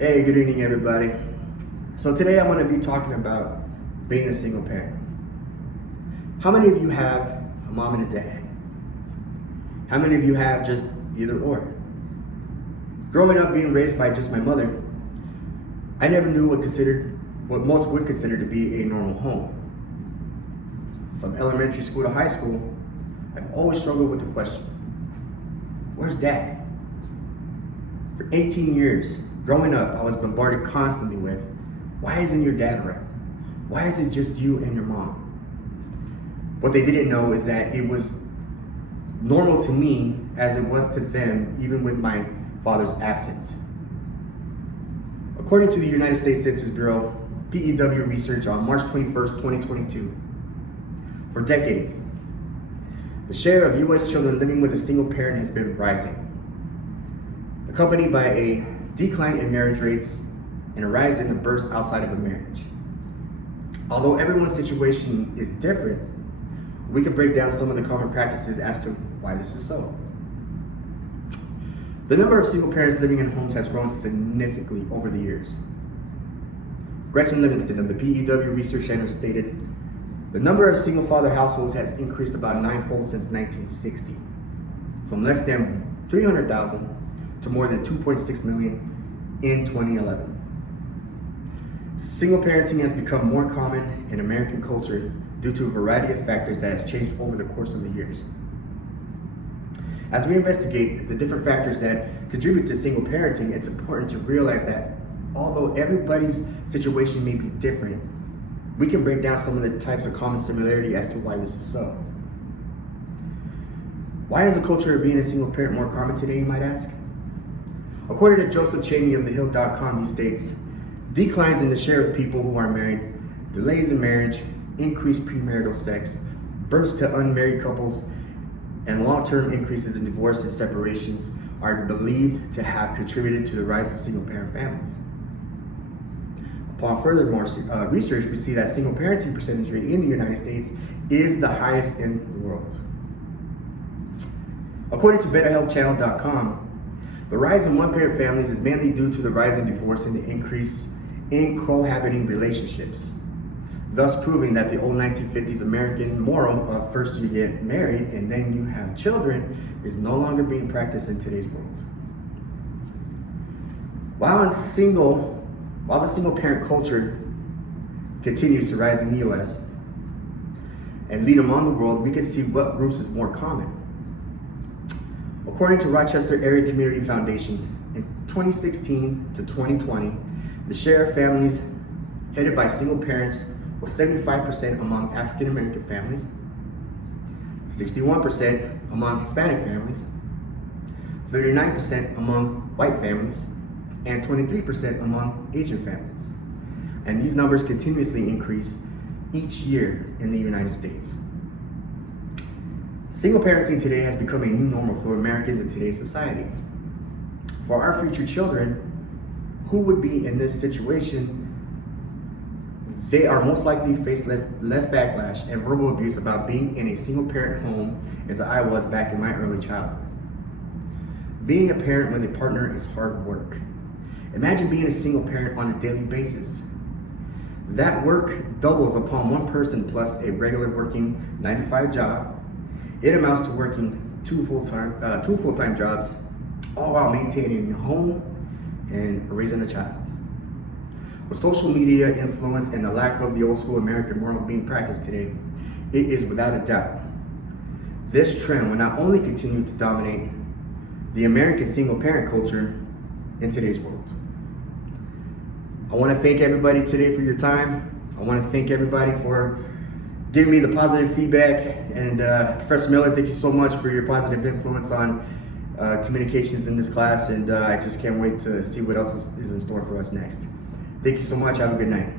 Hey, good evening, everybody. So today I'm going to be talking about being a single parent. How many of you have a mom and a dad? How many of you have just either or? Growing up being raised by just my mother, I never knew what most would consider to be a normal home. From elementary school to high school, I've always struggled with the question, where's dad? For 18 years, growing up, I was bombarded constantly with, why isn't your dad around? Why is it just you and your mom? What they didn't know is that it was normal to me as it was to them, even with my father's absence. According to the United States Census Bureau, PEW research on March 21st, 2022, for decades, the share of U.S. children living with a single parent has been rising, accompanied by a decline in marriage rates and a rise in the births outside of a marriage. Although everyone's situation is different, we can break down some of the common practices as to why this is so. The number of single parents living in homes has grown significantly over the years. Gretchen Livingston of the PEW Research Center stated, the number of single father households has increased about ninefold since 1960, from less than 300,000 to more than 2.6 million in 2011. Single parenting has become more common in American culture due to a variety of factors that has changed over the course of the years. As we investigate the different factors that contribute to single parenting, it's important to realize that although everybody's situation may be different, we can break down some of the types of common similarity as to why this is so. Why is the culture of being a single parent more common today, you might ask? According to Joseph Cheney of thehill.com, he states, declines in the share of people who are married, delays in marriage, increased premarital sex, births to unmarried couples, and long-term increases in divorce and separations are believed to have contributed to the rise of single-parent families. Upon further research, we see that single parenting percentage rate in the United States is the highest in the world. According to BetterHealthChannel.com, the rise in one-parent families is mainly due to the rise in divorce and the increase in cohabiting relationships, thus proving that the old 1950s American moral of first you get married and then you have children is no longer being practiced in today's world. While the single parent culture continues to rise in the US and lead among the world, we can see what groups is more common. According to Rochester Area Community Foundation, in 2016 to 2020, the share of families headed by single parents was 75% among African American families, 61% among Hispanic families, 39% among white families, and 23% among Asian families. And these numbers continuously increase each year in the United States. Single parenting today has become a new normal for Americans in today's society. For our future children who would be in this situation, they are most likely to face less backlash and verbal abuse about being in a single parent home as I was back in my early childhood. Being a parent with a partner is hard work. Imagine being a single parent on a daily basis. That work doubles upon one person plus a regular working 9-to-5 job. It amounts to working two full-time jobs, all while maintaining a home and raising a child. With social media influence and the lack of the old school American moral being practiced today, it is without a doubt this trend will not only continue to dominate the American single parent culture in today's world. I want to thank everybody today for your time. I want to thank everybody for giving me the positive feedback, and Professor Miller, thank you so much for your positive influence on communications in this class, and I just can't wait to see what else is in store for us next. Thank you so much. Have a good night.